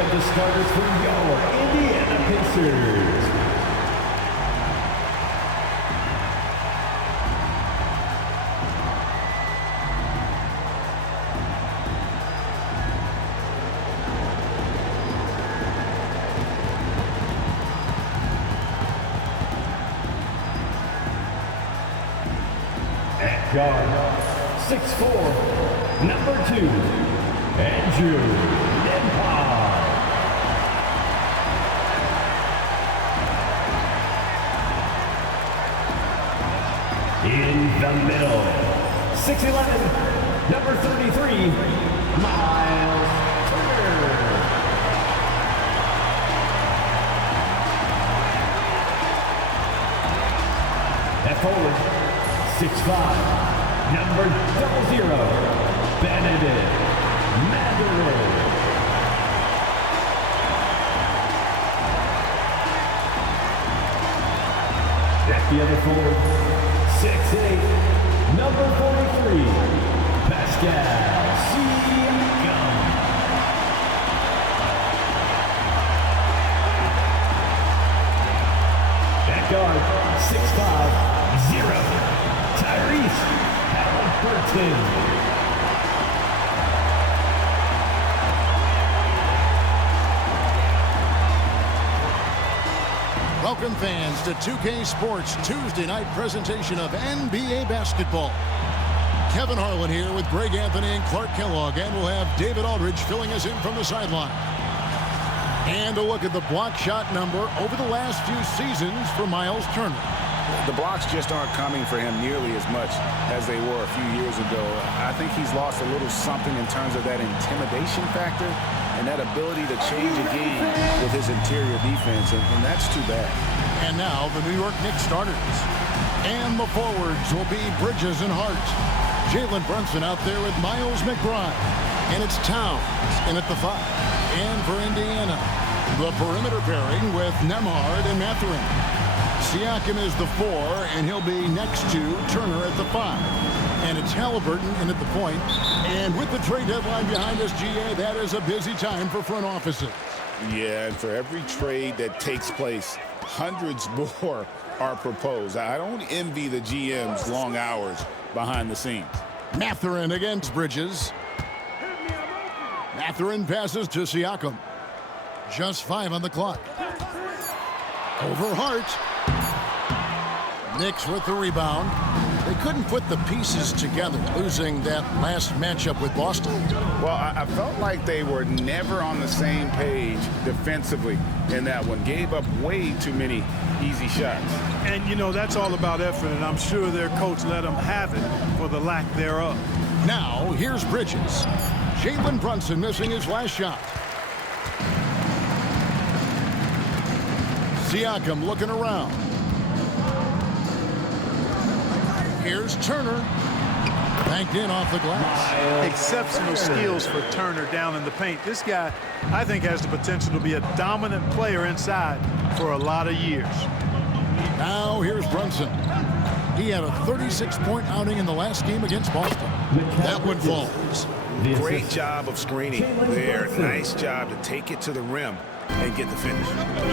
have the starters for your Indiana Pacers. At guard, 6'4", number 2, Andrew Nembhard. In the middle, 6'11", number 33, Miles Turner. At forward, 6'5", number 00, Benedict Mathurin. At the other forward, 6'8", number 43, Pascal Siakam. At guard, 6'5", 0, Tyrese Halliburton. Welcome fans to 2K Sports Tuesday night presentation of NBA basketball. Kevin Harlan here with Greg Anthony and Clark Kellogg, and we'll have David Aldridge filling us in from the sideline. And a look at the block shot number over the last few seasons for Miles Turner. The blocks just aren't coming for him nearly as much as they were a few years ago. I think he's lost a little something in terms of that intimidation factor and that ability to change a game with his interior defense, and that's too bad. And now the New York Knicks starters. And the forwards will be Bridges and Hart. Jalen Brunson out there with Miles McBride. And it's Towns in at the 5. And for Indiana, the perimeter pairing with Nembhard and Mathurin. Siakam is the 4, and he'll be next to Turner at the 5. And it's Halliburton in at the point. And with the trade deadline behind us, GA, that is a busy time for front offices. Yeah, and for every trade that takes place, hundreds more are proposed. I don't envy the GM's long hours behind the scenes. Mathurin against Bridges. Mathurin passes to Siakam. Just 5 on the clock. Over Hart. Knicks with the rebound. They couldn't put the pieces together, losing that last matchup with Boston. Well, I felt like they were never on the same page defensively in that one. Gave up way too many easy shots. And, you know, that's all about effort, and I'm sure their coach let them have it for the lack thereof. Now, here's Bridges. Jalen Brunson missing his last shot. Siakam looking around. Here's Turner. Banked in off the glass. Exceptional skills for Turner down in the paint. This guy, I think, has the potential to be a dominant player inside for a lot of years. Now here's Brunson. He had a 36-point outing in the last game against Boston. That one falls. Great job of screening there. Nice job to take it to the rim and get the finish.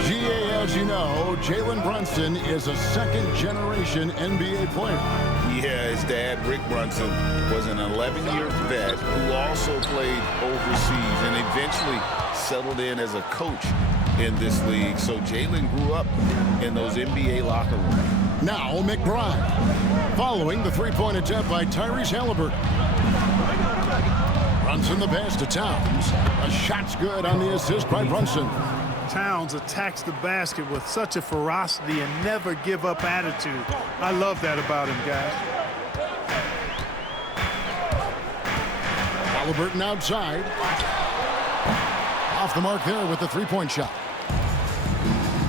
GA, as you know, Jalen Brunson is a second-generation NBA player. Yeah, his dad, Rick Brunson, was an 11-year vet who also played overseas and eventually settled in as a coach in this league. So Jalen grew up in those NBA locker rooms. Now McBride, following the three-point attempt by Tyrese Halliburton. Brunson the pass to Towns. A shot's good on the assist by Brunson. Towns attacks the basket with such a ferocity and never give up attitude. I love that about him, guys. Halliburton outside. Off the mark there with the three-point shot.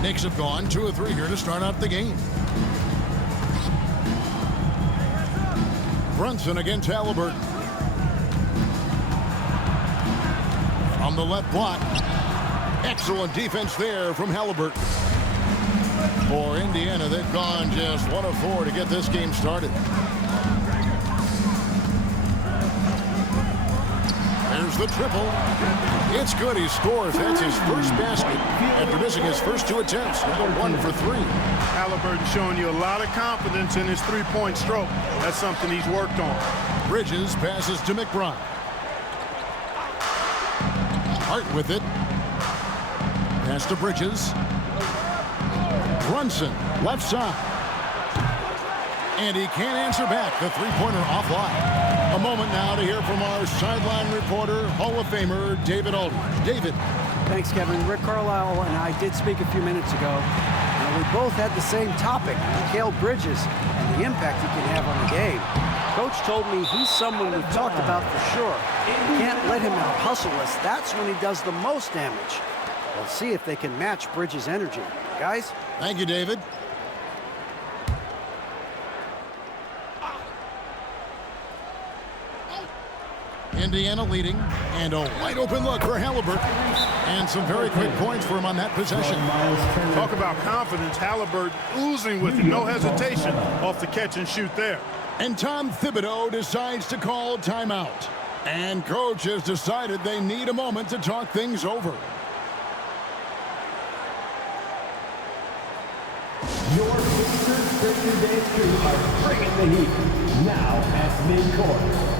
Knicks have gone 2 of 3 here to start out the game. Brunson against Halliburton. From the left block. Excellent defense there from Halliburton. For Indiana, they've gone just 1 of 4 to get this game started. There's the triple. It's good. He scores. That's his first basket after missing his first 2 attempts. Now 1 for 3. Halliburton showing you a lot of confidence in his three-point stroke. That's something he's worked on. Bridges passes to McBride. Hart with it. Pass to Bridges. Brunson, left side. And he can't answer back. The three-pointer offline. A moment now to hear from our sideline reporter, Hall of Famer David Aldridge. David. Thanks, Kevin. Rick Carlisle and I did speak a few minutes ago. We both had the same topic, Mikal Bridges, and the impact he can have on the game. Coach told me he's someone we've talked about for sure. You can't let him out-hustle us. That's when he does the most damage. We'll see if they can match Bridges' energy. Guys? Thank you, David. Indiana leading, and a wide-open look for Halliburton. And some very quick points for him on that possession. Talk about confidence. Halliburton oozing with it. No hesitation off the catch and shoot there. And Tom Thibodeau decides to call timeout. And coach has decided they need a moment to talk things over. Your Pacers Christian Day crew are bringing the heat. Now at midcourt.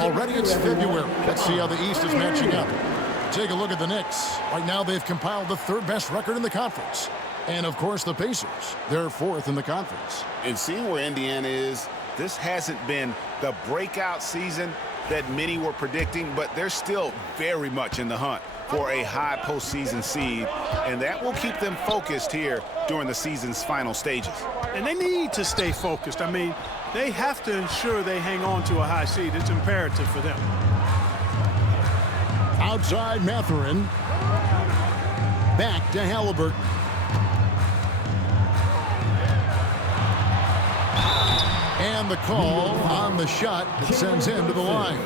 Already it's February. Let's see how the East is matching up. Take a look at the Knicks. Right now they've compiled the 3rd best record in the conference. And of course the Pacers. They're 4th in the conference. And seeing where Indiana is, this hasn't been the breakout season that many were predicting, but they're still very much in the hunt for a high postseason seed, and that will keep them focused here during the season's final stages. And they need to stay focused. I mean, they have to ensure they hang on to a high seed. It's imperative for them. Outside Mathurin. Back to Halliburton. And the call on the shot that sends him to the line.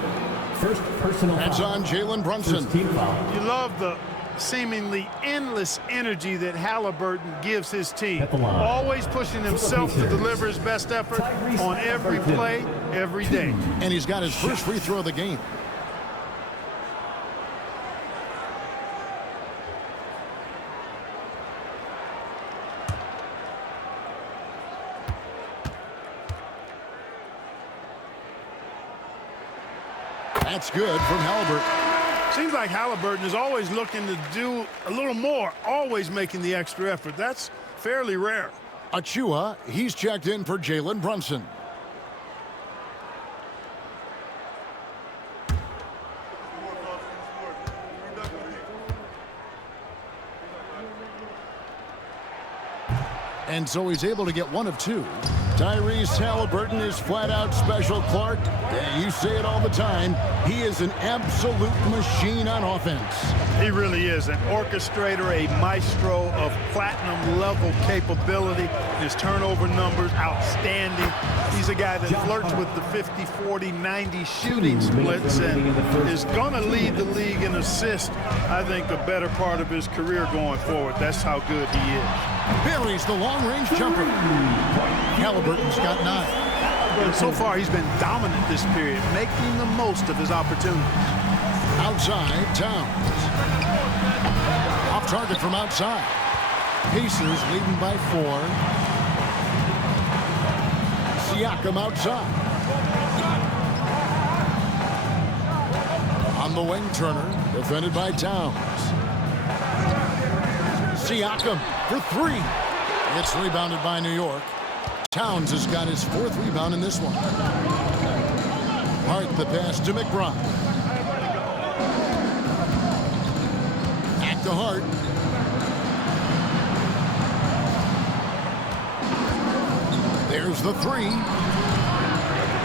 First personal That's foul. on Jalen Brunson. First team foul. You love the seemingly endless energy that Halliburton gives his team. At the line. Always pushing himself to deliver his best effort on every play, every day. And he's got his first free throw of the game. That's good from Halliburton. Seems like Halliburton is always looking to do a little more, always making the extra effort. That's fairly rare. Achua, he's checked in for Jalen Brunson. And so he's able to get 1 of 2. Tyrese Halliburton is flat out special, Clark. You say it all the time. He is an absolute machine on offense. He really is an orchestrator, a maestro of platinum-level capability. His turnover numbers, outstanding. He's a guy that flirts with the 50, 40, 90 shooting splits and is going to lead the league in assists, I think, the better part of his career going forward. That's how good he is. Buries the long-range jumper. Halliburton's got 9. And so far, he's been dominant this period, making the most of his opportunities. Outside, Towns. Off target from outside. Pacers leading by 4. Siakam outside. On the wing, Turner, defended by Towns. Siakam for 3. It's rebounded by New York. Towns has got his 4th rebound in this one. Hart the pass to McBride. Back to Hart. There's the 3.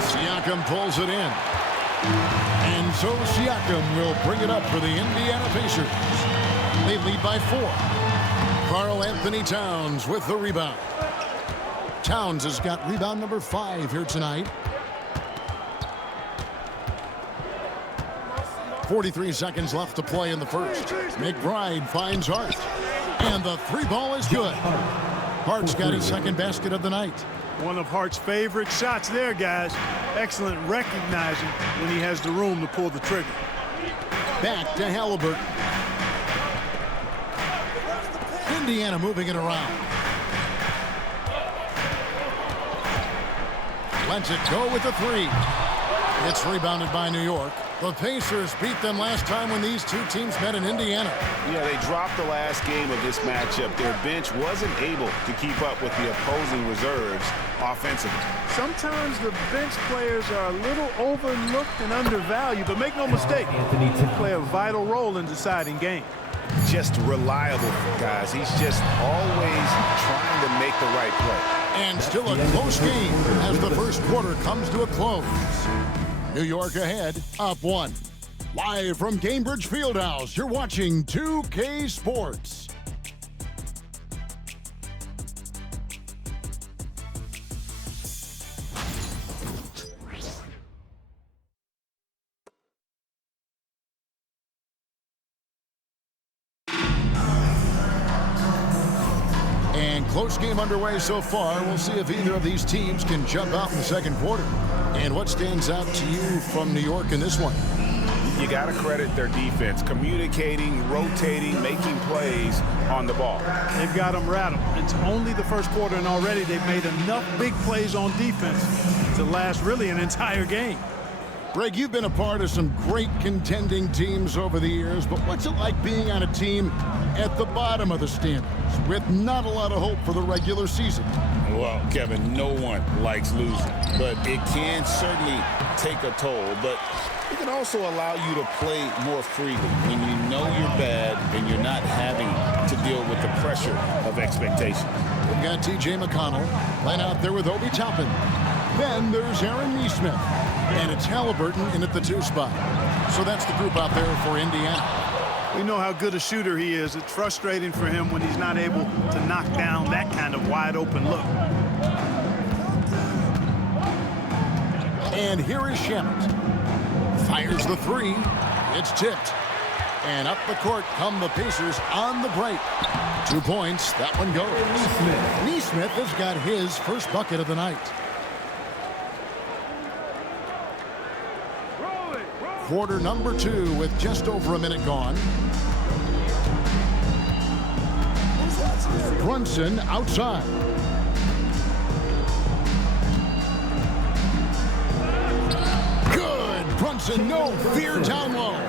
Siakam pulls it in. And so Siakam will bring it up for the Indiana Pacers. They lead by 4. Karl Anthony Towns with the rebound. Towns has got rebound number 5 here tonight. 43 seconds left to play in the first. McBride finds Hart. And the 3 ball is good. Hart's got his 2nd basket of the night. One of Hart's favorite shots there, guys. Excellent recognizing when he has the room to pull the trigger. Back to Halliburton. Indiana moving it around. Lets it go with the 3. It's rebounded by New York. The Pacers beat them last time when these two teams met in Indiana. Yeah, they dropped the last game of this matchup. Their bench wasn't able to keep up with the opposing reserves offensively. Sometimes the bench players are a little overlooked and undervalued, but make no mistake, they play a vital role in deciding games. Just reliable, guys. He's just always trying to make the right play. And still a close game as the first quarter comes to a close. New York ahead, up 1. Live from Cambridge Fieldhouse, you're watching 2K Sports. And close game underway so far. We'll see if either of these teams can jump out in the second quarter. And what stands out to you from New York in this one? You got to credit their defense, communicating, rotating, making plays on the ball. They've got them rattled. It's only the first quarter, and already they've made enough big plays on defense to last really an entire game. Greg, you've been a part of some great contending teams over the years, but what's it like being on a team at the bottom of the standings with not a lot of hope for the regular season? Well, Kevin, no one likes losing, but it can certainly take a toll. But it can also allow you to play more freely when you know you're bad and you're not having to deal with the pressure of expectation. We've got T.J. McConnell line out there with Obi Toppin. Then there's Aaron Nesmith, and it's Halliburton in at the 2 spot. So that's the group out there for Indiana. We know how good a shooter he is. It's frustrating for him when he's not able to knock down that kind of wide-open look. And here is Shamet. Fires the 3. It's tipped. And up the court come the Pacers on the break. 2 points. That one goes. Nesmith has got his first bucket of the night. Quarter number 2 with just over a minute gone. Brunson outside. Good. Brunson, no fear down low.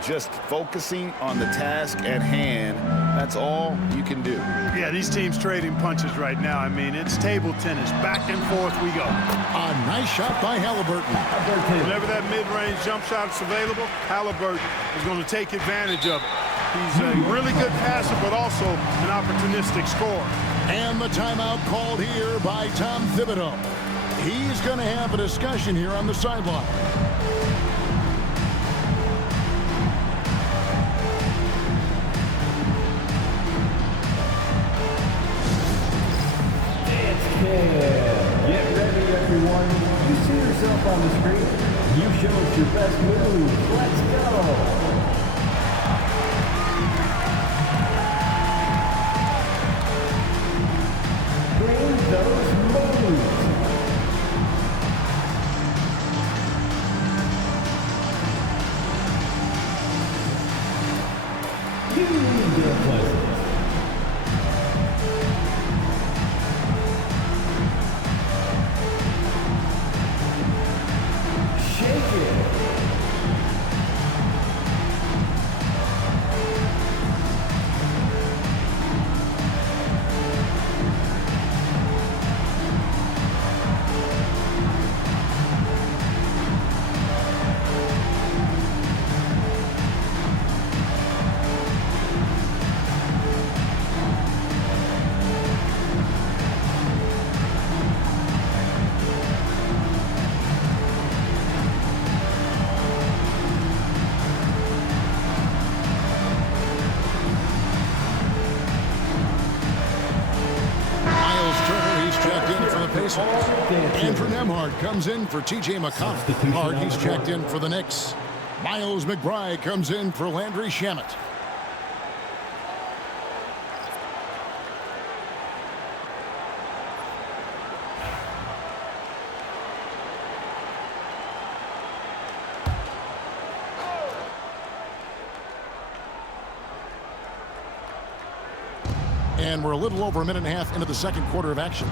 Just focusing on the task at hand, that's all you can do. Yeah, these teams trading punches right now. I mean, it's table tennis. Back and forth we go. A nice shot by Halliburton. Whenever that mid-range jump shot is available, Halliburton is going to take advantage of it. He's a really good passer, but also an opportunistic scorer. And the timeout called here by Tom Thibodeau. He's going to have a discussion here on the sideline. Get ready, everyone. You see yourself on the screen. You show us your best move. Let's go. Bring those moves. You need to play. Pacers. Andrew Nembhard comes in for T.J. McConnell. Hart, he's checked in for the Knicks. Miles McBride comes in for Landry Shamet. And we're a little over a minute and a half into the second quarter of action.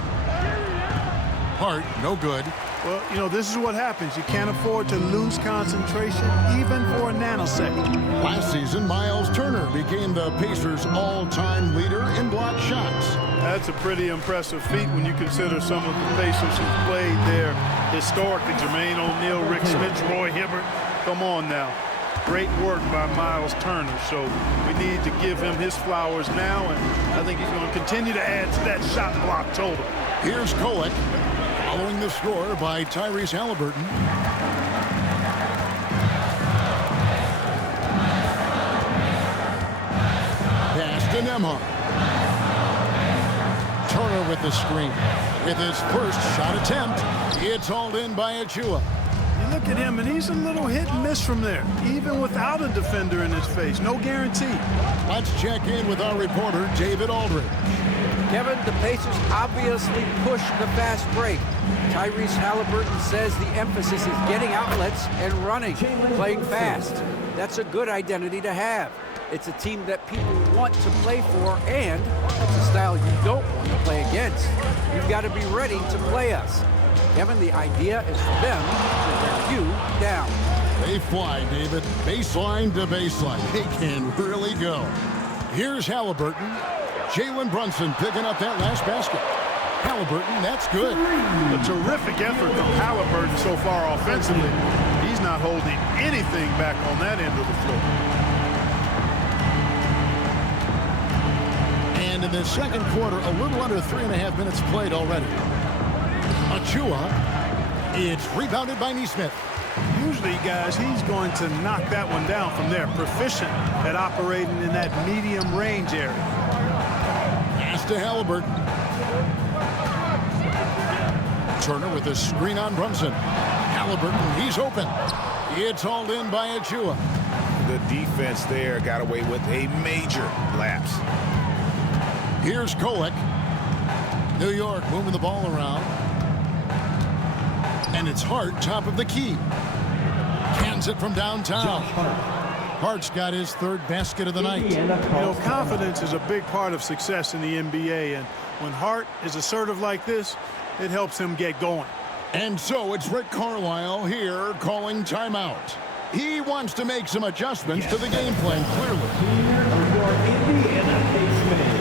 Hart, no good. Well, you know, this is what happens. You can't afford to lose concentration, even for a nanosecond. Last season, Miles Turner became the Pacers' all-time leader in block shots. That's a pretty impressive feat when you consider some of the Pacers who've played there historically. Jermaine O'Neal, Rick Smith, Roy Hibbert. Come on now. Great work by Miles Turner. So we need to give him his flowers now, and I think he's going to continue to add to that shot block total. Here's Kolek, following the score by Tyrese Halliburton. Pass to Nembhard. Turner with the screen. With his first shot attempt, it's hauled in by Achua. You look at him, and he's a little hit and miss from there, even without a defender in his face. No guarantee. Let's check in with our reporter, David Aldridge. Kevin, the Pacers obviously push the fast break. Tyrese Halliburton says the emphasis is getting outlets and running, playing fast. That's a good identity to have. It's a team that people want to play for, and it's a style you don't want to play against. You've got to be ready to play us. Kevin, the idea is for them to wear you down. They fly, David. Baseline to baseline. They can really go. Here's Halliburton. Jalen Brunson picking up that last basket. Halliburton, that's good. A terrific effort from Halliburton so far offensively. He's not holding anything back on that end of the floor. And in the second quarter, a little under 3.5 minutes played already. Achua, it's rebounded by Nesmith. Usually, guys, he's going to knock that one down from there. Proficient at operating in that medium range area. Pass to Halliburton. Turner with a screen on Brunson. Halliburton, he's open. It's hauled in by Achua. The defense there got away with a major lapse. Here's Kolek. New York moving the ball around. And it's Hart, top of the key. Cans it from downtown. Hart's got his third basket of the night. You know, confidence is a big part of success in the NBA, and when Hart is assertive like this, it helps him get going. And so it's Rick Carlisle here calling timeout. He wants to make some adjustments to the game plan, clearly. Here are your Indiana Pacers.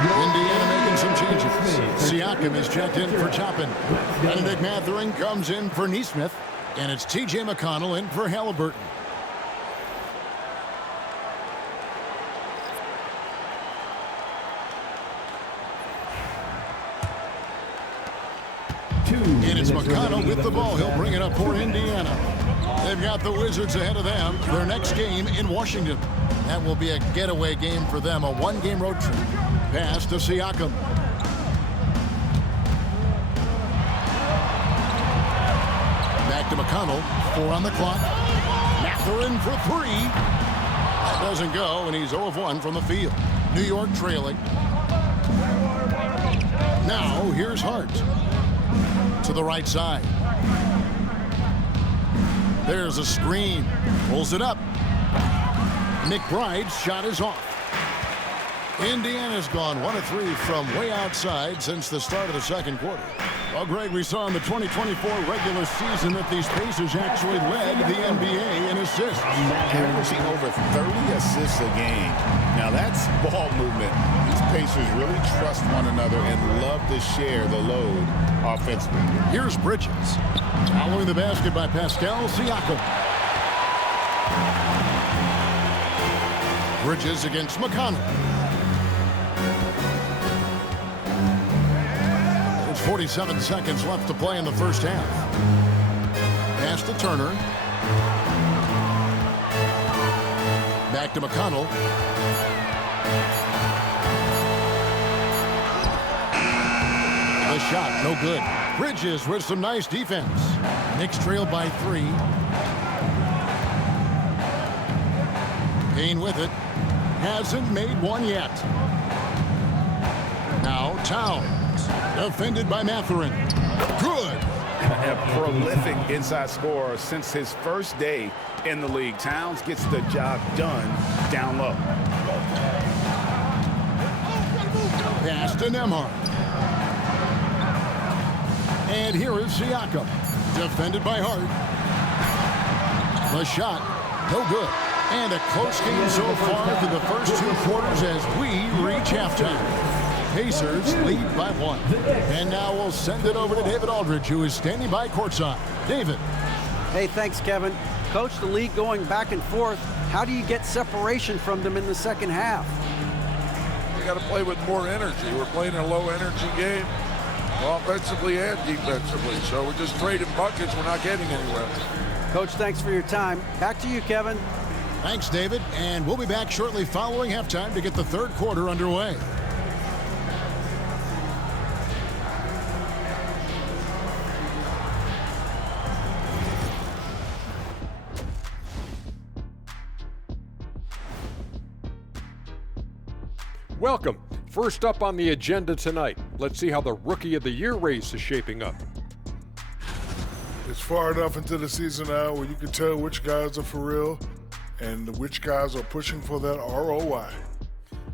Indiana making some changes. Siakam is checked in for Toppin. Benedict Mathurin comes in for Nesmith. And it's T.J. McConnell in for Halliburton. And it's McConnell with the ball. He'll bring it up for Indiana. They've got the Wizards ahead of them. Their next game in Washington. That will be a getaway game for them, a one-game road trip. Pass to Siakam. Back Back to McConnell. 4 on the clock. Mathurin for 3. That doesn't go, and he's 0 of 1 from the field. New York trailing. Now, here's Hart. To the right side. There's a screen. Pulls it up. McBride's shot is off. Indiana's gone 1 of 3 from way outside since the start of the second quarter. Well, Greg, we saw in the 2024 regular season that these Pacers actually led the NBA in assists. Averaging over 30 assists a game. Now, that's ball movement. These Pacers really trust one another and love to share the load offensively. Here's Bridges. Following the basket by Pascal Siakam. Bridges against McConnell. There's 47 seconds left to play in the first half. Pass to Turner. Back to McConnell. The shot, no good. Bridges with some nice defense. Knicks trailed by 3. Payne with it. Hasn't made one yet. Now Towns. Defended by Mathurin. Good. A prolific inside scorer since his first day in the league. Towns gets the job done down low. Pass to Nembhard. And here is Siakam. Defended by Hart. The shot, no good. And a close game so far through the first 2 quarters as we reach halftime. Pacers lead by 1. And now we'll send it over to David Aldridge, who is standing by courtside. David. Hey, thanks, Kevin. Coach, the league going back and forth. How do you get separation from them in the second half? You got to play with more energy. We're playing a low-energy game, offensively and defensively. So we're just trading buckets. We're not getting anywhere. Coach, thanks for your time. Back to you, Kevin. Thanks, David. And we'll be back shortly following halftime to get the third quarter underway. Welcome. First up on the agenda tonight, let's see how the Rookie of the Year race is shaping up. It's far enough into the season now where you can tell which guys are for real and which guys are pushing for that ROI.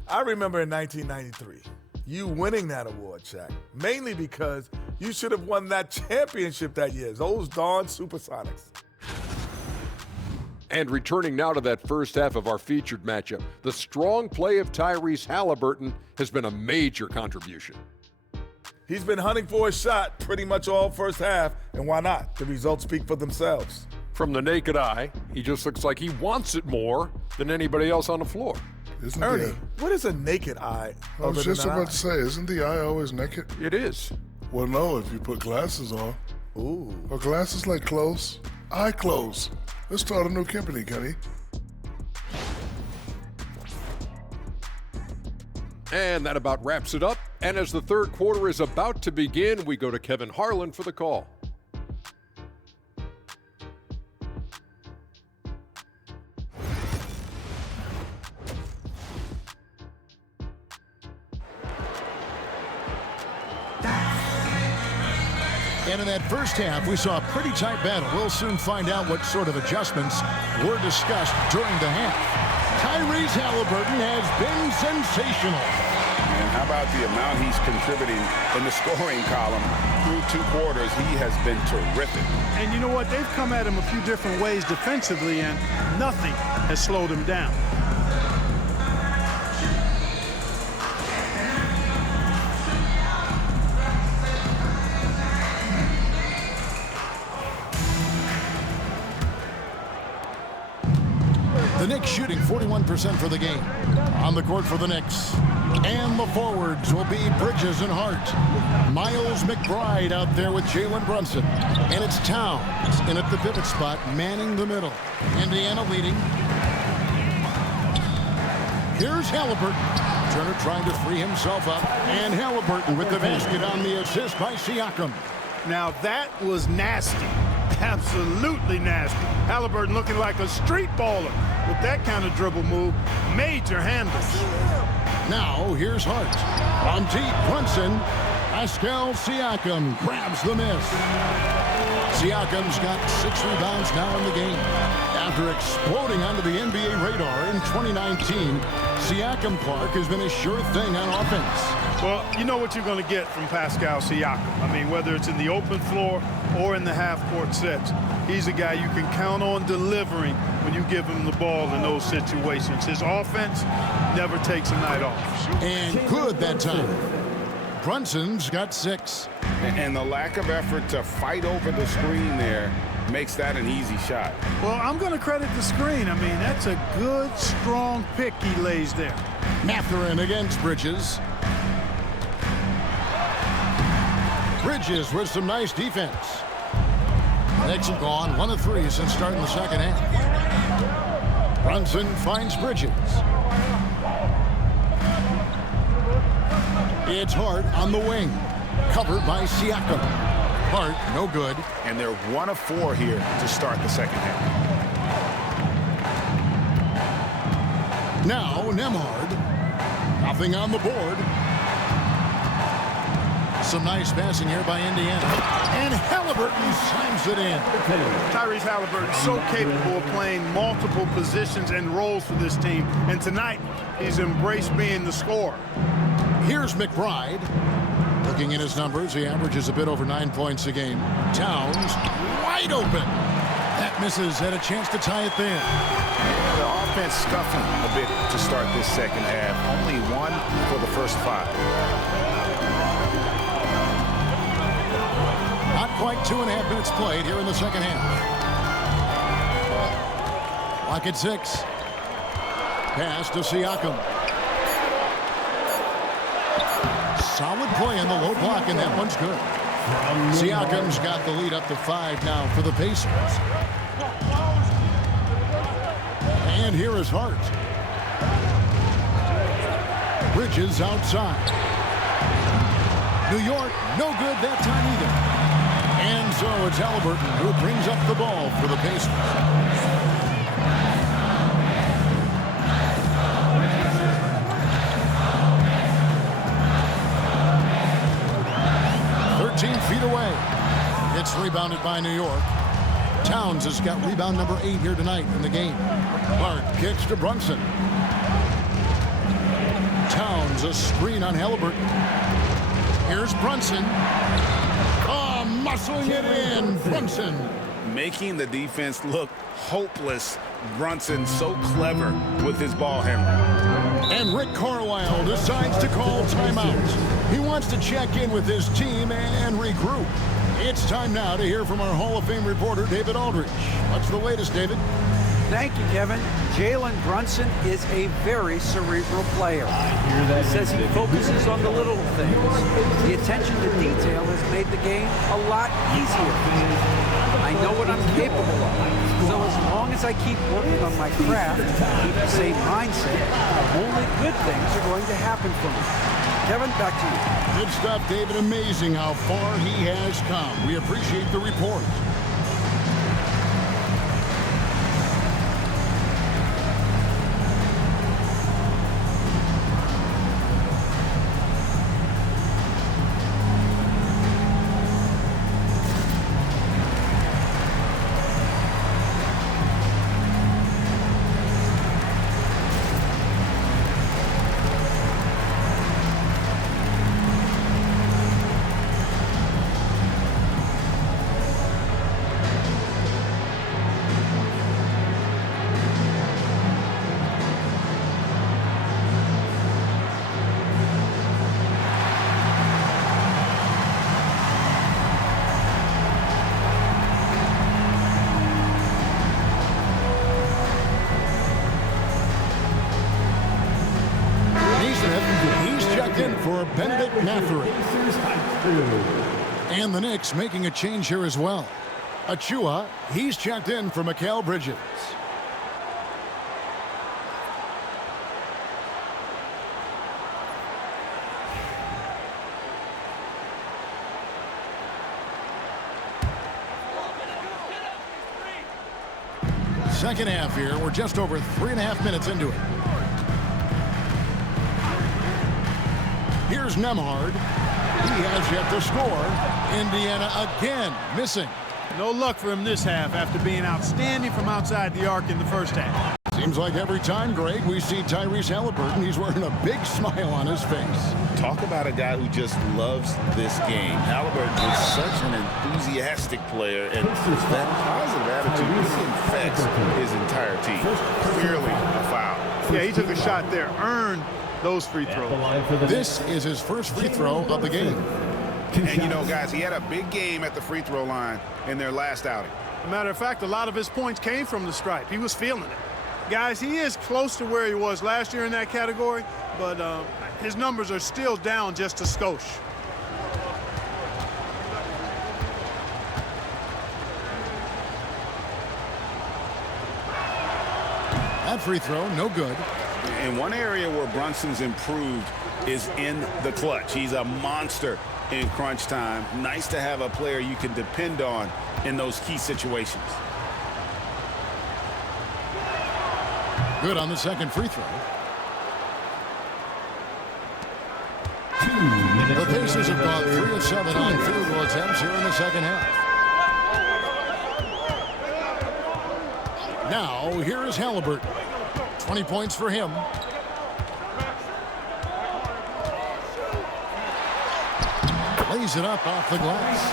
I remember in 1993, you winning that award, Shaq, mainly because you should have won that championship that year, those darn Supersonics. And returning now to that first half of our featured matchup, the strong play of Tyrese Halliburton has been a major contribution. He's been hunting for a shot pretty much all first half, and why not? The results speak for themselves. From the naked eye, he just looks like he wants it more than anybody else on the floor. Isn't Ernie, what is a naked eye? I was just about to say, isn't the eye always naked? It is. Well, no, if you put glasses on. Ooh. Are glasses like clothes? Eye clothes. Let's start a new company, Kenny. And that about wraps it up. And as the third quarter is about to begin, we go to Kevin Harlan for the call. And in that first half, we saw a pretty tight battle. We'll soon find out what sort of adjustments were discussed during the half. Tyrese Halliburton has been sensational. And how about the amount he's contributing in the scoring column through 2 quarters? He has been terrific. And you know what? They've come at him a few different ways defensively, and nothing has slowed him down. The Knicks shooting 41% for the game. On the court for the Knicks. And the forwards will be Bridges and Hart. Miles McBride out there with Jalen Brunson. And it's Towns in at the pivot spot, manning the middle. Indiana leading. Here's Halliburton. Turner trying to free himself up. And Halliburton with the basket on the assist by Siakam. Now that was nasty. Absolutely nasty. Halliburton looking like a street baller with that kind of dribble move. Major handles. Now here's Hart. From deep, Brunson. Pascal Siakam grabs the miss. Siakam's got 6 rebounds now in the game. After exploding onto the NBA radar in 2019, Siakam Clark has been a sure thing on offense. Well, you know what you're going to get from Pascal Siakam. I mean, whether it's in the open floor or in the half-court sets, he's a guy you can count on delivering when you give him the ball in those situations. His offense never takes a night off. And good that time. Brunson's got 6. And the lack of effort to fight over the screen there makes that an easy shot. Well, I'm going to credit the screen. I mean, that's a good, strong pick he lays there. Mathurin against Bridges. Bridges with some nice defense. Knicks have gone 1 of 3 since starting the second half. Brunson finds Bridges. It's Hart on the wing. Covered by Siakam. Hart, no good. And they're 1 of 4 here to start the second half. Now Nembhard. Nothing on the board. Some nice passing here by Indiana. And Halliburton slams it in. Tyrese Halliburton so capable of playing multiple positions and roles for this team. And tonight, he's embraced being the scorer. Here's McBride. Looking at his numbers, he averages a bit over 9 points a game. Towns, wide open. That misses, had a chance to tie it there. The offense scuffling a bit to start this second half. Only 1 for the first 5. Not quite 2.5 minutes played here in the second half. Clock at 6. Pass to Siakam. Solid play in the low block, and that one's good. Siakam's got the lead up to 5 now for the Pacers. And here is Hart. Bridges outside. New York, no good that time either. And so it's Halliburton who brings up the ball for the Pacers. Feet away. It's rebounded by New York. Towns has got rebound number 8 here tonight in the game. Hart kicks to Brunson. Towns a screen on Halliburton. Here's Brunson. Oh, muscling it in. Brunson. Making the defense look hopeless. Brunson so clever with his ball handling. And Rick Carlisle decides to call timeout. He wants to check in with his team and regroup. It's time now to hear from our Hall of Fame reporter, David Aldridge. What's the latest, David? Thank you, Kevin. Jalen Brunson is a very cerebral player. He says he focuses on the little things. The attention to detail has made the game a lot easier. I know what I'm capable of. So as long as I keep working on my craft, keep the same mindset, only good things are going to happen for me. Kevin, back to you. Good stuff, David. Amazing how far he has come. We appreciate the report. For Benedict Mathurin. And the Knicks making a change here as well. Achua, he's checked in for Mikal Bridges. Second half here. We're just over 3.5 minutes into it. Here's Nembhard. He has yet to score. Indiana again missing. No luck for him this half after being outstanding from outside the arc in the first half. Seems like every time, Greg, we see Tyrese Haliburton, he's wearing a big smile on his face. Talk about a guy who just loves this game. Haliburton is such an enthusiastic player, and that positive attitude really infects his entire team. Clearly a foul. Yeah, he took a shot there, earned those free throws. This is his first free throw of the game. And you know, guys, he had a big game at the free throw line in their last outing. As a matter of fact, a lot of his points came from the stripe. He was feeling it. Guys, he is close to where he was last year in that category, but his numbers are still down just a skosh. That free throw, no good. And one area where Brunson's improved is in the clutch. He's a monster in crunch time. Nice to have a player you can depend on in those key situations. Good on the second free throw. The Pacers have gone 3 of 7 on field goal attempts here in the second half. Now, here is Haliburton. 20 points for him. Lays it up off the glass.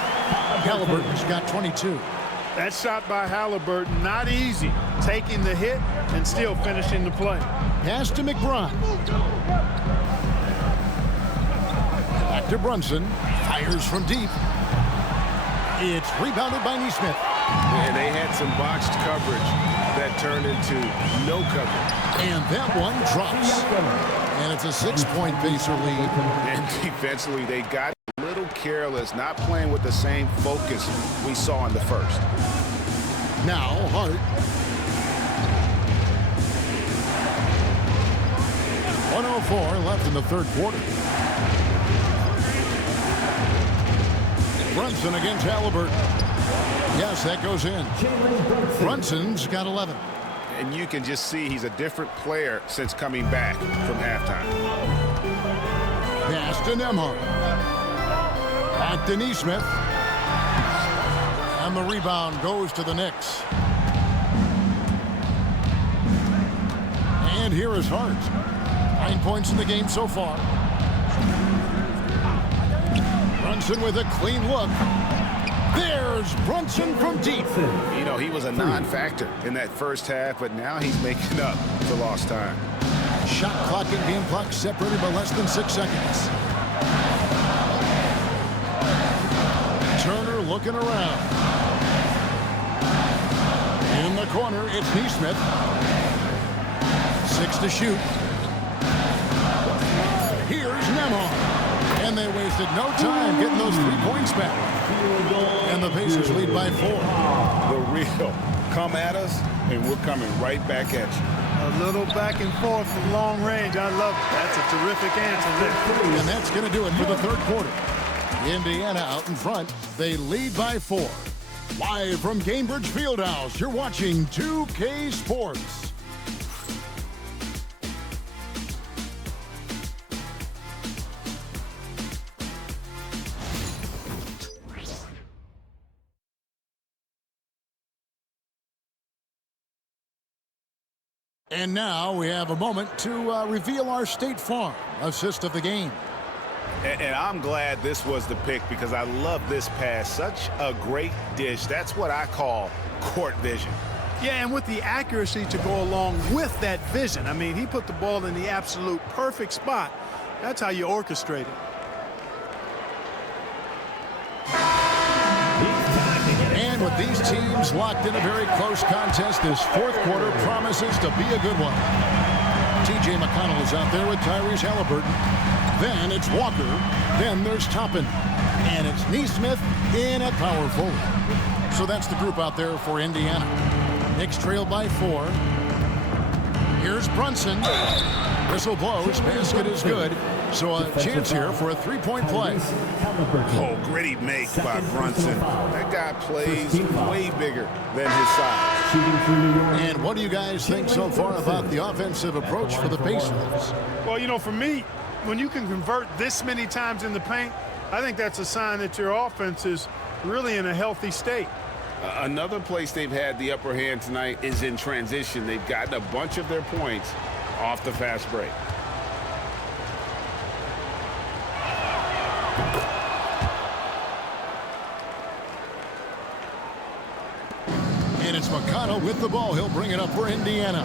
Haliburton's got 22. That shot by Haliburton, not easy. Taking the hit and still finishing the play. Pass to McBride. Back to Brunson. Fires from deep. It's rebounded by Nesmith. And they had some botched coverage that turned into no coverage. And that one drops. And it's a 6-point Pacer lead. And defensively, they got a little careless, not playing with the same focus we saw in the first. Now, Hart. 1:04 left in the third quarter. Brunson against Haliburton. Yes, that goes in. Brunson's got 11. And you can just see he's a different player since coming back from halftime. Pass to Nembhard. Back to Nesmith. And the rebound goes to the Knicks. And here is Hart. 9 points in the game so far. Brunson with a clean look. There's Brunson from deep. You know, he was a non-factor in that first half, but now he's making up for lost time. Shot clock and game clock separated by less than 6 seconds. Turner looking around. In the corner, it's Nesmith. 6 to shoot. Here's Nembhard. And they wasted no time getting those 3 points back. And the Pacers lead by 4. The real come at us, and we're coming right back at you. A little back and forth from long range. I love it. That's a terrific answer there. And that's going to do it for the third quarter. Indiana out in front. They lead by 4. Live from Cambridge Fieldhouse, you're watching 2K Sports. And now we have a moment to reveal our State Farm assist of the game. And I'm glad this was the pick because I love this pass. Such a great dish. That's what I call court vision. Yeah, and with the accuracy to go along with that vision. I mean, he put the ball in the absolute perfect spot. That's how you orchestrate it. And with these teams locked in a very close contest, this fourth quarter promises to be a good one. T.J. McConnell is out there with Tyrese Haliburton. Then it's Walker. Then there's Toppin. And it's Nesmith in at power forward. So that's the group out there for Indiana. Knicks trail by 4. Here's Brunson. Whistle blows. Basket is good. So a chance here for a three-point play. Oh, gritty make by Brunson. That guy plays way bigger than his size. And what do you guys think so far about the offensive approach for the Pacers? Well, you know, for me, when you can convert this many times in the paint, I think that's a sign that your offense is really in a healthy state. Another place they've had the upper hand tonight is in transition. They've gotten a bunch of their points off the fast break. And it's McConnell with the ball. He'll bring it up for Indiana.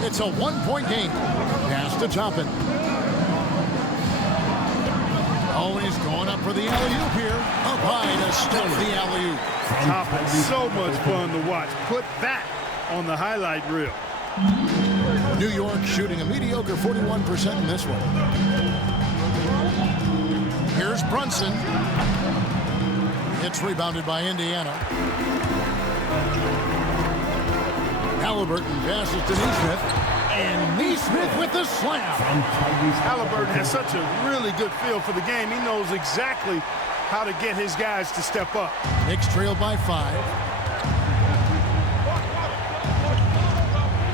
It's a one-point game. Pass to Toppin. Oh, he's going up for the alley-oop here. Up high to stop the alley-oop. Toppin, so much fun to watch. Put that on the highlight reel. New York shooting a mediocre 41% in this one. Here's Brunson. It's rebounded by Indiana. Halliburton passes to Neesmith. And Neesmith with the slam. Halliburton has such a really good feel for the game. He knows exactly how to get his guys to step up. Knicks trailed by 5.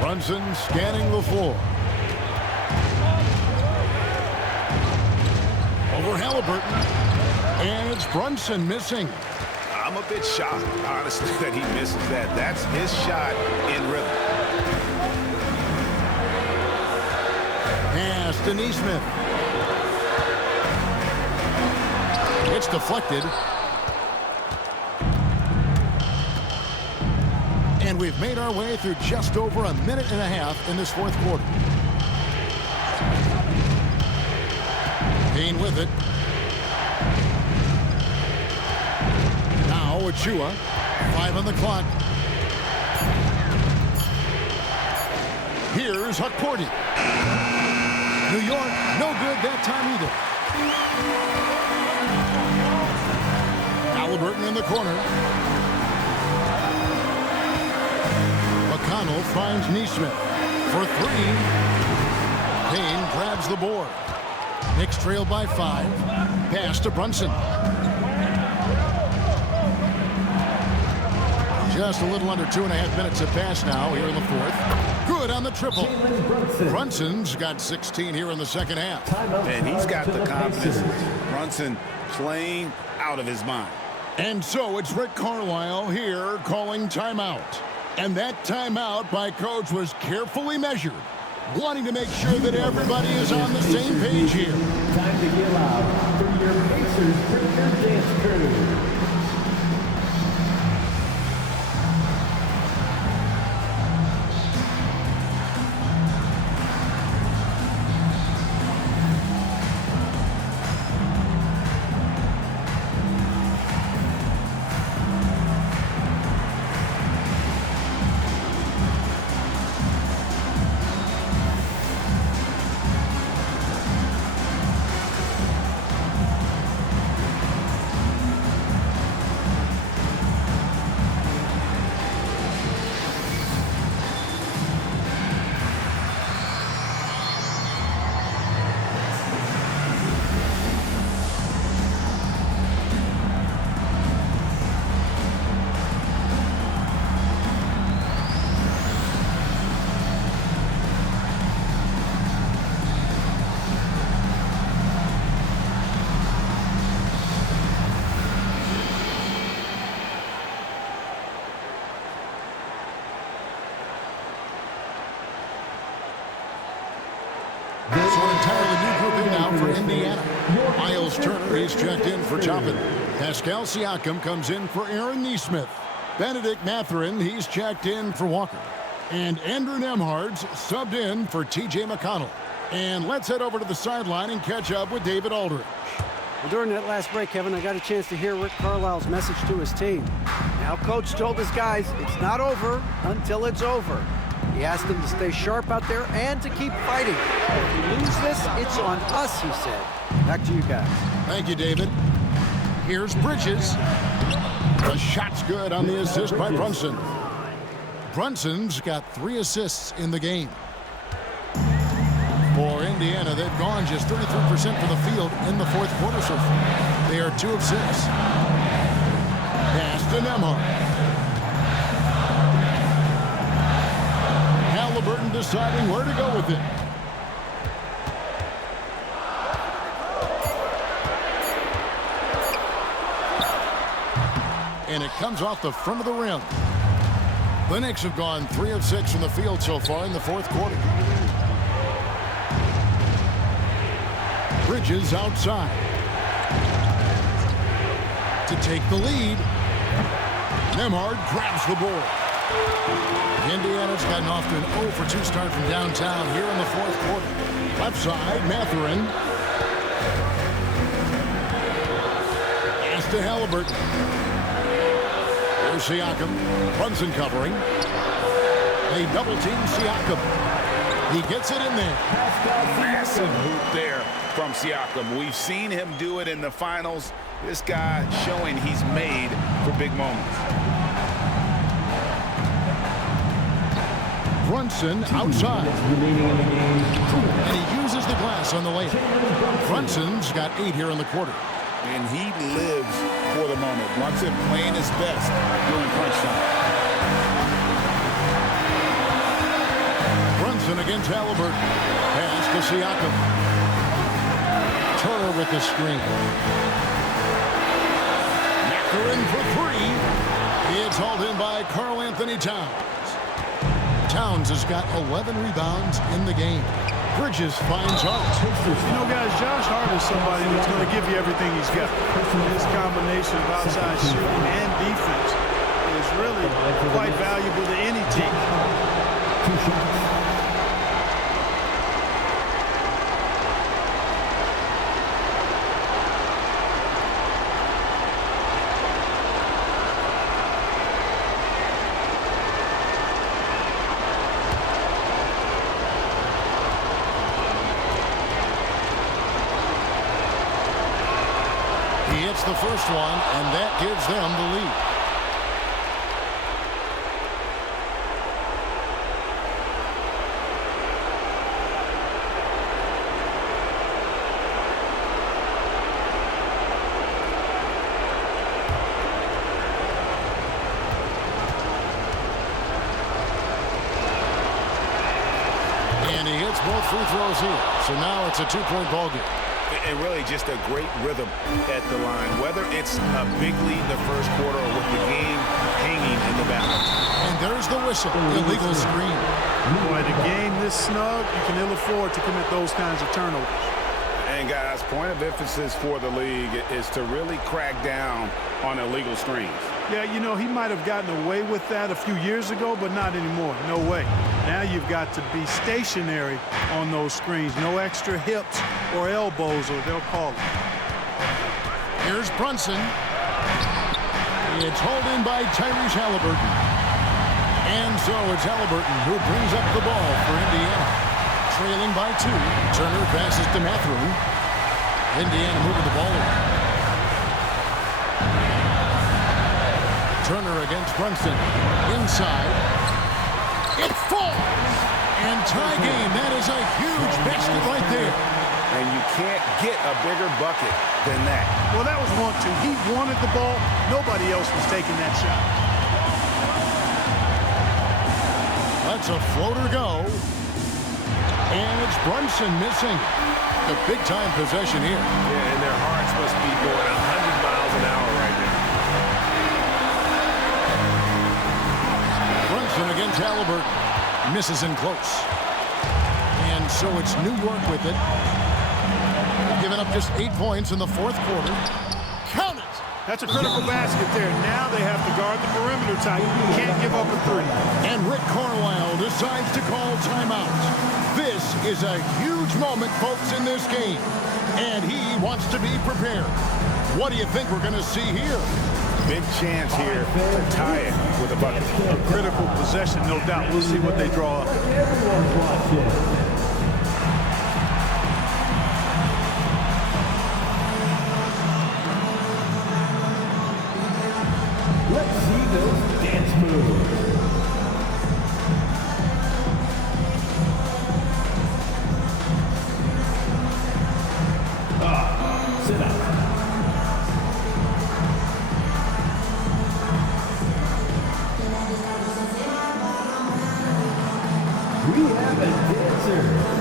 Brunson scanning the floor. Over Halliburton. And it's Brunson missing. I'm a bit shocked, honestly, that he misses that. That's his shot in rhythm. Pass to Neesmith. It's deflected. And we've made our way through just over a minute and a half in this fourth quarter. Payne with it. Now Achua. 5 on the clock. Here's Hukporti. New York, no good that time either. Halliburton in the corner. McConnell finds Neesmith for 3. Payne grabs the board. Knicks trail by 5. Pass to Brunson. Just a little under 2.5 minutes have passed now here in the fourth. Good on the triple. Brunson's got 16 here in the second half. And he's got the confidence. Brunson playing out of his mind. And so it's Rick Carlisle here calling timeout. And that timeout by Coach was carefully measured, wanting to make sure that everybody is on the same page here. Time to get loud for your Pacers Breaker Dance Crew. So an entirely new group in now for Indiana. Miles Turner is checked in for Toppin. Pascal Siakam comes in for Aaron Neesmith. Benedict Mathurin, he's checked in for Walker. And Andrew Nembhard's subbed in for T.J. McConnell. And let's head over to the sideline and catch up with David Aldridge. Well, during that last break, Kevin, I got a chance to hear Rick Carlisle's message to his team. Now, Coach told his guys it's not over until it's over. He asked them to stay sharp out there and to keep fighting. If we lose this, it's on us, he said. Back to you guys. Thank you, David. Here's Bridges. The shot's good on the assist by Brunson. Brunson's got 3 assists in the game. Indiana, they've gone just 33% from the field in the fourth quarter so far. They are 2 of 6. Pass to Nembhard. Halliburton deciding where to go with it. And it comes off the front of the rim. The Knicks have gone 3 of 6 from the field so far in the fourth quarter. Bridges outside to take the lead. Nembhard grabs the ball. Indiana's gotten off to an 0 for 2 start from downtown here in the fourth quarter. Left side, Mathurin. Pass to Halliburton. Here's Siakam. Brunson covering. They double team Siakam. He gets it in there. Massive hoop there from Siakam. We've seen him do it in the finals. This guy showing he's made for big moments. Brunson outside. And he uses the glass on the layup. Brunson's got 8 here in the quarter. And he lives for the moment. Brunson playing his best during crunch time. Brunson against Halliburton. Pass to Siakam. Turner with the screen. Mathurin for 3. It's hauled in by Karl Anthony Towns. Towns has got 11 rebounds in the game. Bridges finds Hart. You know, guys, Josh Hart is somebody that's going to give you everything he's got. His combination of outside shooting and defense is really quite valuable to any team. 2 shots. The first one, and that gives them the lead. And he hits both free throws here. So now it's a 2-point ball game. And really just a great rhythm at the line, whether it's a big lead in the first quarter or with the game hanging in the balance. And there's the whistle, illegal screen. Boy, the game this snug, you can ill afford to commit those kinds of turnovers. And guys, point of emphasis for the league is to really crack down on illegal screens. Yeah, you know, he might have gotten away with that a few years ago, but not anymore. No way. Now you've got to be stationary on those screens. No extra hips or elbows, or they'll call it. Here's Brunson. It's hauled in by Tyrese Halliburton. And so it's Halliburton who brings up the ball for Indiana. Trailing by 2. Turner passes to Mathurin. Indiana moving the ball away. Turner against Brunson. Inside. It falls! And tie game. That is a huge basket right there. And you can't get a bigger bucket than that. Well, that was 1-2. He wanted the ball. Nobody else was taking that shot. Let's a floater go. And it's Brunson missing. The big-time possession here. Yeah, and their hearts must be going 100 miles an hour right now. Brunson against Halliburton. Misses in close. And so it's New York with it. Giving up just 8 points in the fourth quarter. Count it! That's a critical basket there. Now they have to guard the perimeter tight. Can't give up a 3. And Rick Carlisle decides to call timeout. This is a huge moment, folks, in this game. And he wants to be prepared. What do you think we're going to see here? Big chance here to tie it with a bucket. A critical possession, no doubt. We'll see what they draw up. Everyone's watching. Let's see those dance moves. We have a dancer.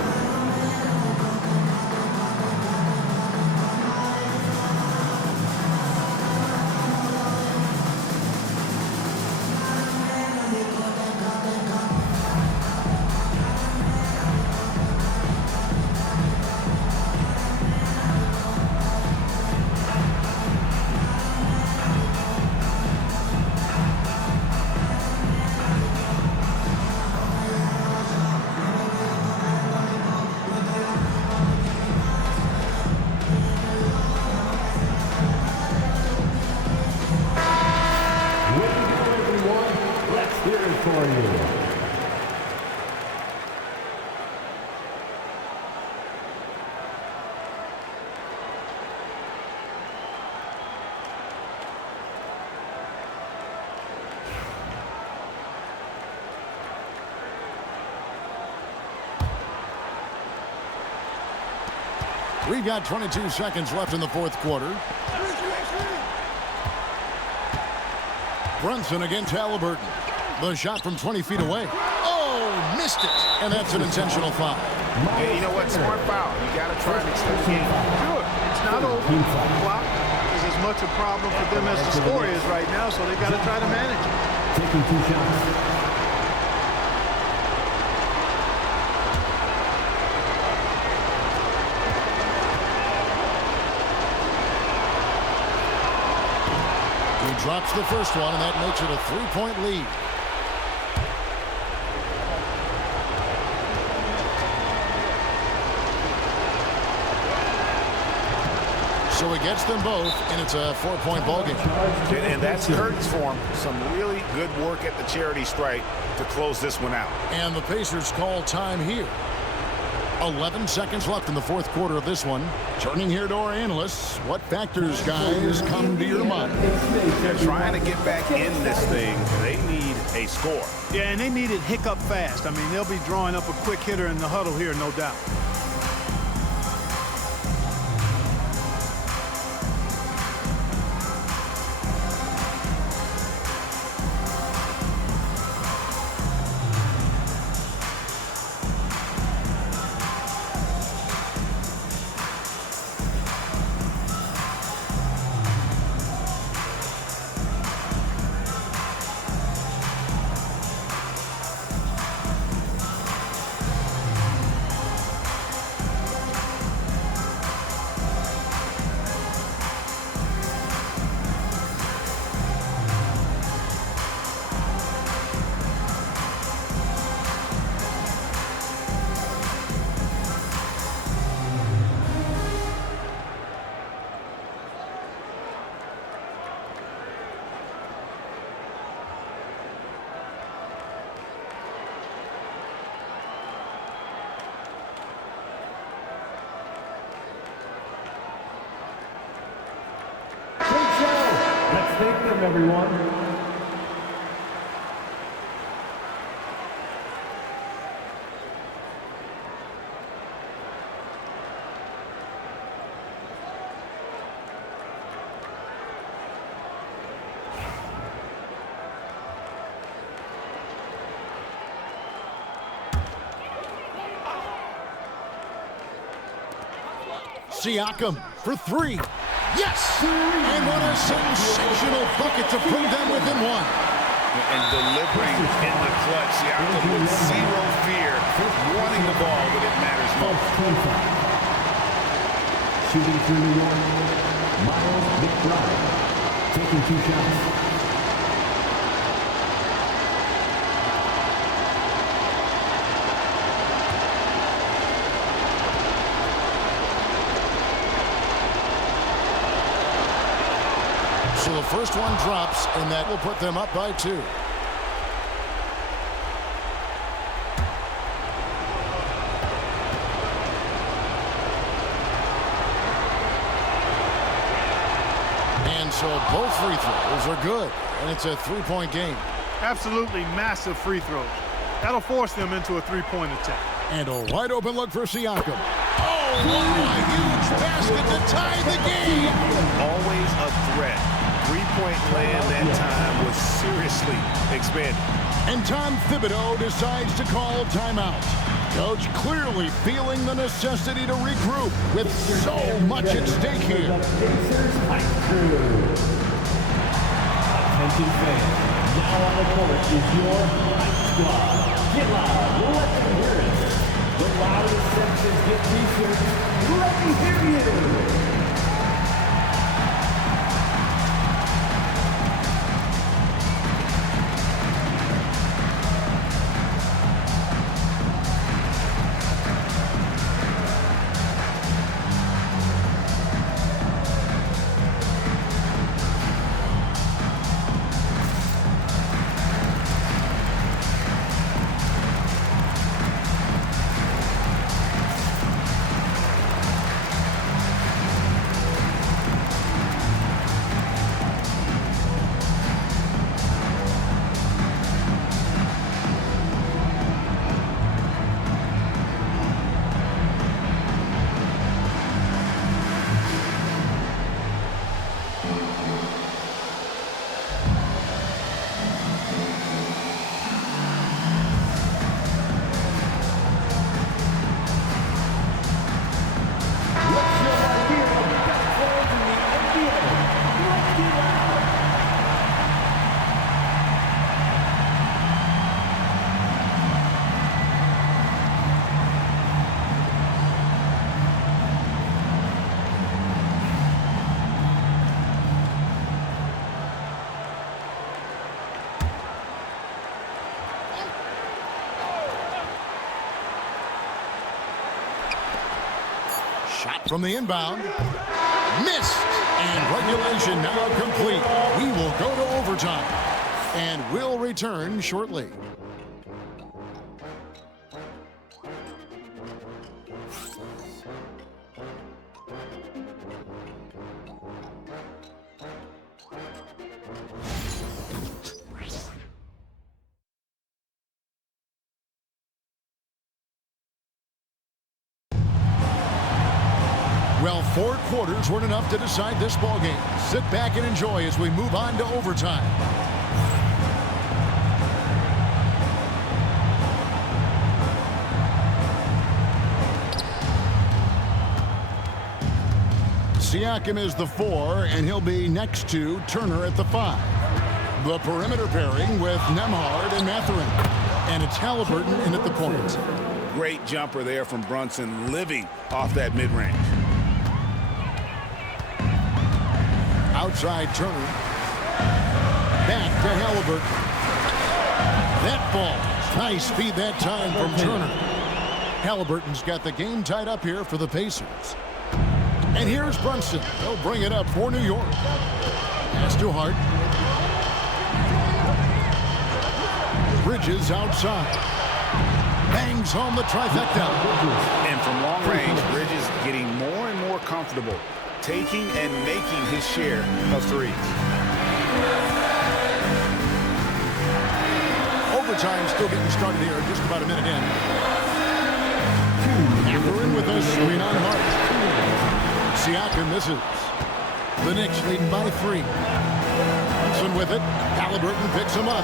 We've got 22 seconds left in the fourth quarter. Brunson against Halliburton. The shot from 20 feet away. Oh, missed it. And that's an intentional foul. Hey, you know what? Smart foul. You got to try and extend the game. Sure. It's not over. The clock is as much a problem for them as the score is right now, so they've got to try to manage it. Taking 2 shots. Drops the first one, and that makes it a 3-point lead. So he gets them both, and it's a 4-point ballgame. And that's curtains for him. Some really good work at the charity stripe to close this one out. And the Pacers call time here. 11 seconds left in the fourth quarter of this one. Turning here to our analysts. What factors, guys, come to your mind? They're trying to get back in this thing. They need a score. Yeah, and they need it hiccup fast. I mean, they'll be drawing up a quick hitter in the huddle here, no doubt. Thank them, everyone. Siakam for 3. Yes! And what a sensational bucket to put them within 1. And delivering in the clutch. Siakam with zero fear, wanting the ball when it matters most. Shooting through New York, Miles McBride, taking 2 shots. So the first one drops, and that will put them up by 2. And so both free throws are good, and it's a 3-point game. Absolutely massive free throws. That'll force them into a 3-point attack. And a wide open look for Siakam. Oh, what a huge basket to tie the game! Always a threat. 3-point land that time was seriously expanded. And Tom Thibodeau decides to call timeout. Coach clearly feeling the necessity to regroup with so much at stake here. Attention fans, now on the court is your hype squad. Get loud, let them hear it. The loudest sections get research. Let me hear you. Shot from the inbound. Missed. And regulation now complete. We will go to overtime. And we'll return shortly. Well, 4 quarters weren't enough to decide this ballgame. Sit back and enjoy as we move on to overtime. Siakam is the 4, and he'll be next to Turner at the 5. The perimeter pairing with Nembhard and Mathurin. And it's Halliburton in at the point. Great jumper there from Brunson, living off that mid-range. Outside Turner. Back to Halliburton. That ball. Nice speed that time from Turner. Halliburton's got the game tied up here for the Pacers. And here's Brunson. They'll bring it up for New York. Pass to Hart. Bridges outside. Bangs home the trifecta. And from long range, Bridges getting more and more comfortable taking and making his share of threes. Overtime still getting started here, just about a minute in. Mathurin with a screen on Hart. Siakam misses. The Knicks leading by 3. Brunson with it. Halliburton picks him up.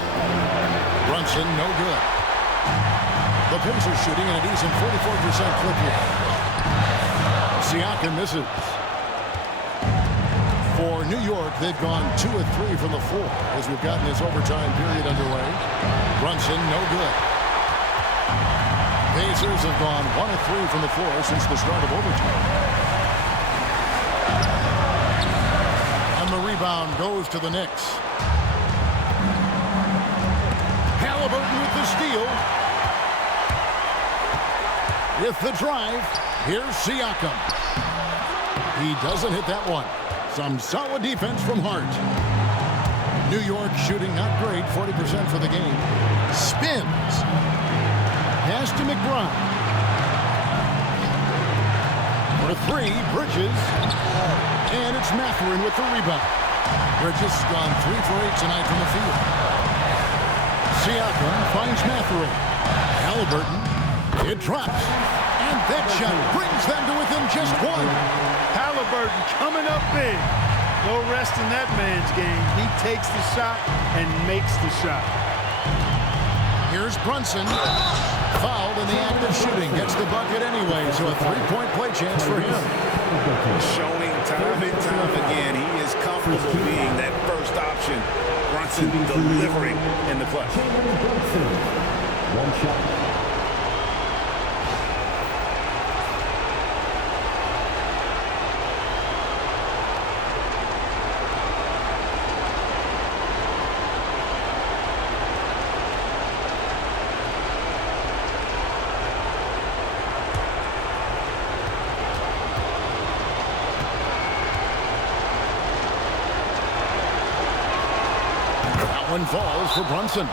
Brunson no good. The Pacers shooting at a decent 44% clip here. Siakam misses. For New York, they've gone 2 of 3 from the floor as we've gotten this overtime period underway. Brunson, no good. Pacers have gone 1 of 3 from the floor since the start of overtime. And the rebound goes to the Knicks. Halliburton with the steal. With the drive, here's Siakam. He doesn't hit that one. Some solid defense from Hart. New York shooting not great, 40% for the game. Spins. Pass to McBride. For 3, Bridges. And it's Mathurin with the rebound. Bridges gone 3 for 8 tonight from the field. Siakam finds Mathurin. Halliburton. It drops. And that shot brings them to within just 1. Halliburton coming up big. No rest in that man's game. He takes the shot and makes the shot. Here's Brunson. Fouled in the act of shooting. Gets the bucket anyway, so a three-point play chance for him. Showing time and time again, he is comfortable being that first option. Brunson delivering in the clutch. One shot. One falls for Brunson.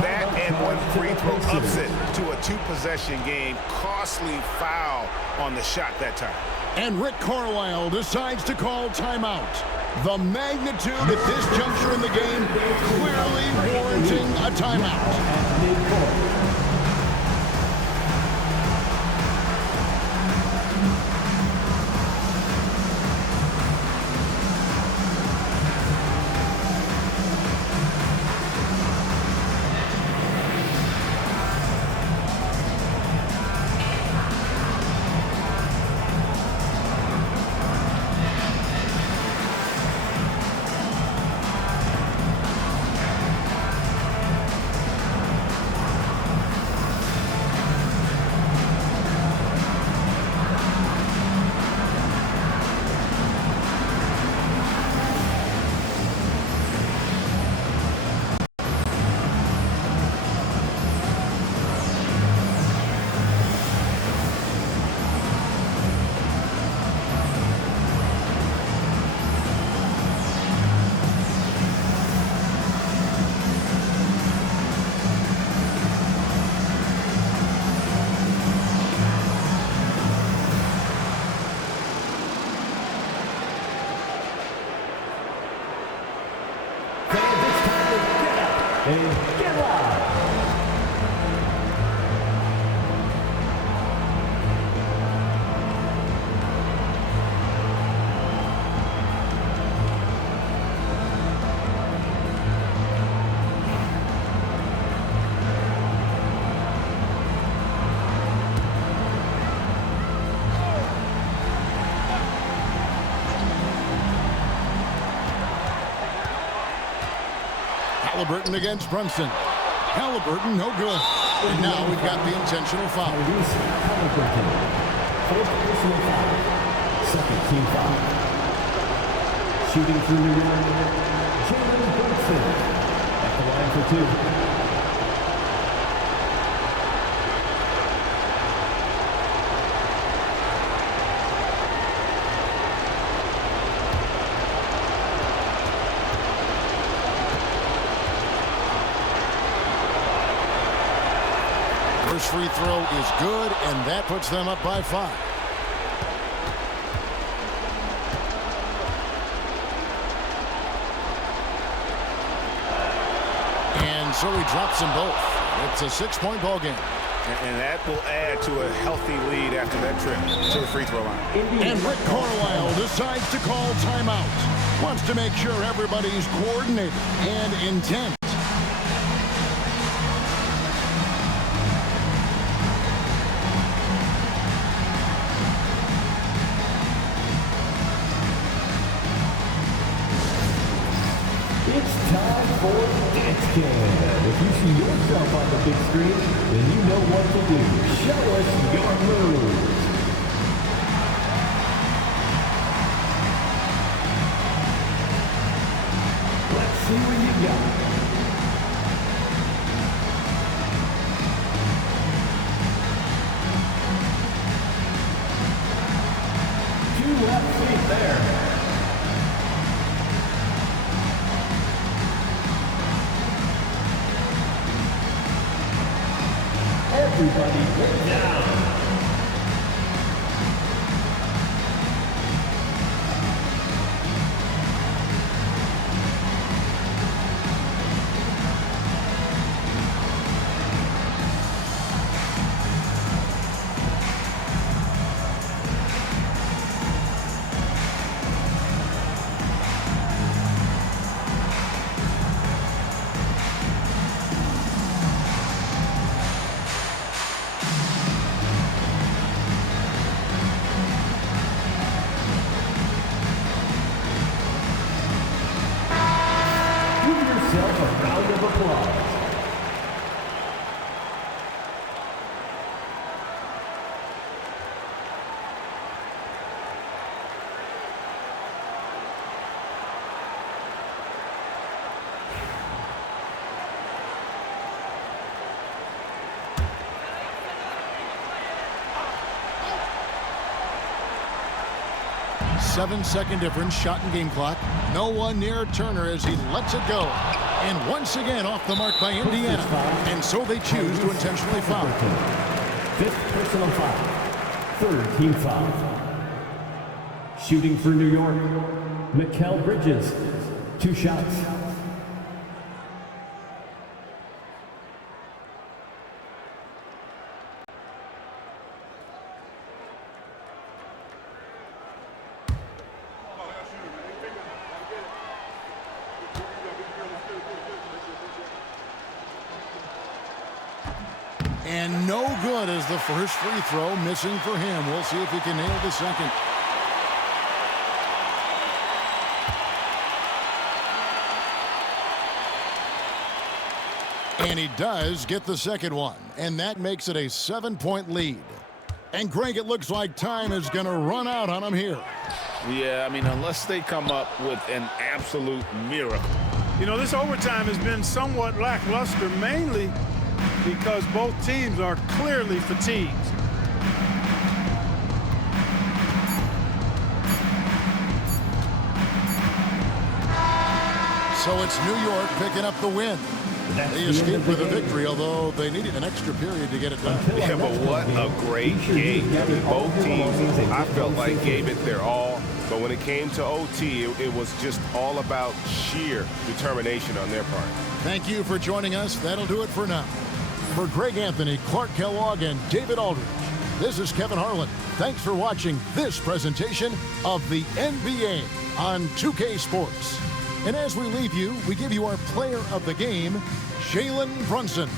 That and one free throw ups it to a two-possession game. Costly foul on the shot that time. And Rick Carlisle decides to call timeout. The magnitude at this juncture in the game clearly warranting a timeout. And get live. Halliburton against Brunson. Halliburton, no good. And now we've got the intentional foul. Halliburton. First personal foul. Second team foul. Shooting through the line. Jalen Brunson at the line for two. First free throw is good, and that puts them up by 5. And so he drops them both. It's a 6-point ball game. And that will add to a healthy lead after that trip to the free throw line. And Rick Carlisle decides to call timeout. Wants to make sure everybody's coordinated and intent. It's time for Dance Cam. If you see yourself on the big screen, then you know what to do. Show us your moves. Let's see what you got. Two left feet there. Everybody get down. 7-second difference, shot and game clock. No one near Turner as he lets it go. And once again off the mark by Indiana. And so they choose to intentionally foul. Fifth personal foul. Third team foul. Shooting for New York, Mikal Bridges. 2 shots. And no good as the first free throw missing for him. We'll see if he can nail the second. And he does get the second one. And that makes it a 7-point lead. And Greg, it looks like time is going to run out on him here. Yeah, I mean, unless they come up with an absolute miracle. You know, this overtime has been somewhat lackluster, mainly because both teams are clearly fatigued. So it's New York picking up the win. They escaped with a victory, although they needed an extra period to get it done. Yeah, but what a great game. Both teams, I felt like, gave it their all. But when it came to OT, it was just all about sheer determination on their part. Thank you for joining us. That'll do it for now. For Greg Anthony, Clark Kellogg, and David Aldridge, this is Kevin Harlan. Thanks for watching this presentation of the NBA on 2K Sports. And as we leave you, we give you our player of the game, Jalen Brunson.